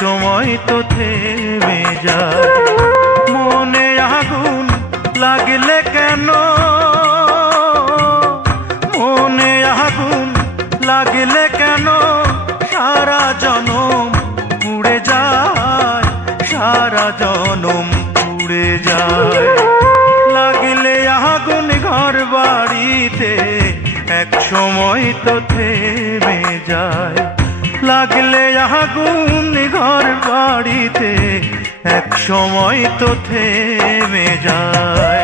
সময় তো থেমে যায়। মনে আগুন লাগলে কেন, মনে আগুন লাগলে কেন সারা জনম পুড়ে যায়, সারা জনম পুড়ে যায়। লাগলে আগুন ঘর বাড়িতে এক সময় তো থেমে যায়। লাগলে আগুন ঘর বাড়িতে এক সময় তো থেমে যায়।